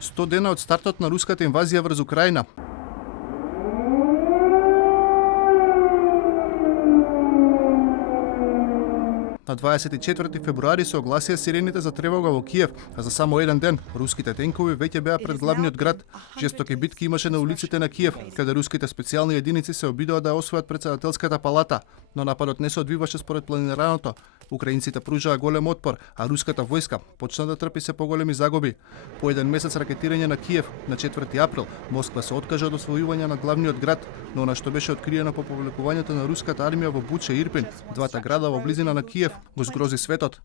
100 дена од стартот на руската инвазија врз Украина. На 24 февруари се огласија сирените за тревога во Киев, а за само еден ден руските тенкови веќе беа пред главниот град. Жестоки битки имаше на улиците на Киев, каде руските специјални единици се обидоа да освојат претседателската палата, но нападот не се одвиваше според планираното. Украинците пружаа голем отпор, а руската војска почна да трпи се поголеми загуби. По еден месец ракетирање на Киев, на 4 април, Москва се откажа од освојување на главниот град, но она што беше откриено по повлекувањето на руската армија во Буча и Ирпин, двата града во близина на Киев, го згрози светот.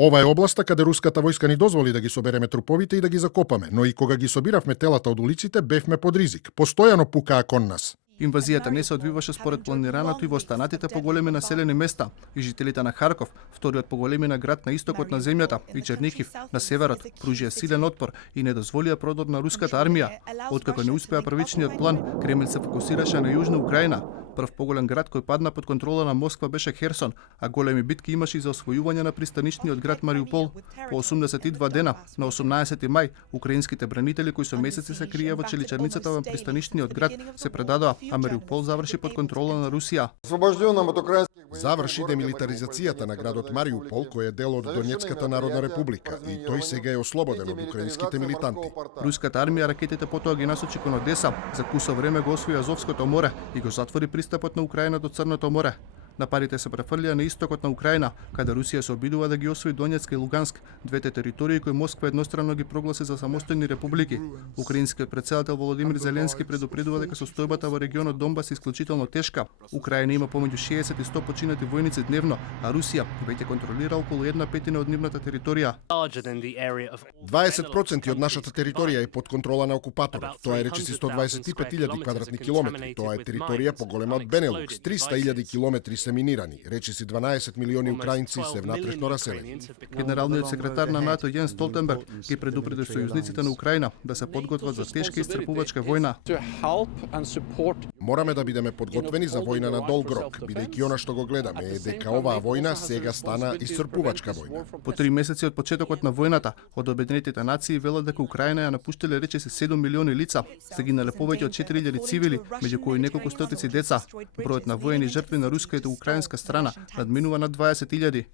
Ова е областа каде руската војска ни дозволи да ги собереме труповите и да ги закопаме, но и кога ги собиравме телата од улиците, бевме под ризик. Постојано пукаа кон нас. Инвазијата не се одвиваше според планираното и во останатите поголеми населени места. И жителите на Харков, вториот поголемина град на истокот на земјата, и Чернихив, на северот, пружија силен отпор и не дозволија продор на руската армија. Откако не успеа првичниот план, Кремљ се фокусираше на Јужна Украина. Прв поголем град кој падна под контрола на Москва беше Херсон, а големи битки имаше и за освојување на пристанишниот град Мариупол. По 82 дена, на 18 мај, украинските бранители кои со месеци се криеа во челичарницата во пристанишниот град се предадоа, а Мариупол заврши под контрола на Русија. Заврши демилитаризацијата на градот Мариупол, кој е дел од Донецката народна република, и тој сега е ослободен од украинските милитанти. Руската армија ракетите потоа ги насочи кон Одеса, за кусо време го освои Азовското море и го затвори пристапот на Украина до Црното море. Нападите се префрлија на истокот на Украина, каде Русија се обидува да ги освои Донецк и Луганск, двете територии кои Москва едностранно ги прогласи за самостојни републики. Украинскиот претседател Володимир Зеленски предупредува дека состојбата во регионот Донбас е исклучително тешка. Украина има помеѓу 60 и 100 починати војници дневно, а Русија веќе контролира околу 1/5 од нивната територија. 20% од нашата територија е под контрола на окупаторот. Тоа е речиси 125.000 квадратни километри. Тоа е територија поголема од Бенелукс, 300.000 километри се минирани, речиси 12 милиони украинци се внатрешно раселени. Генералниот секретар на НАТО Јен Столтенберг ги предупреди сојузниците на Украина да се подготват за тешка исцрпувачка војна. Мораме да бидеме подготвени за војна на долг рок, бидејќи она што го гледаме е дека оваа војна сега стана исцрпувачка војна. По 3 месеци од почетокот на војната, од Обединетите нации велат дека Украина ја напуштиле речиси 7 милиони лица, загинале повеќе од 4000 цивили, меѓу кои неколку стотици деца. Бројот на воени жртви на руска и украинска страна надминува над 20.000.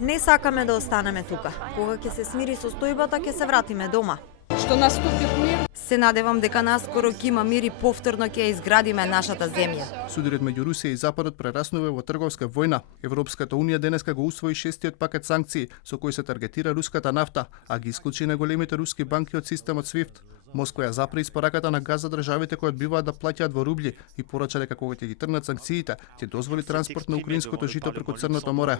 Не сакаме да останеме тука. Кога ќе се смири состојбата, ќе се вратиме дома. Што наступи мир. Се надевам дека наскоро ќе има мир и повторно ќе изградиме нашата земја. Судирот меѓу Русија и Западот прераснува во трговска војна. Европската унија денеска го усвои 6-тиот пакет санкции со кои се таргетира руската нафта, а ги исклучи на големите руски банки од системот SWIFT. Москва ја запре испораката на газ за државите кои одбиваат да плаќаат во рубли и порача дека кога ќе ги тргнат санкциите, ќе дозволи транспорт на украинското жито преку Црното море.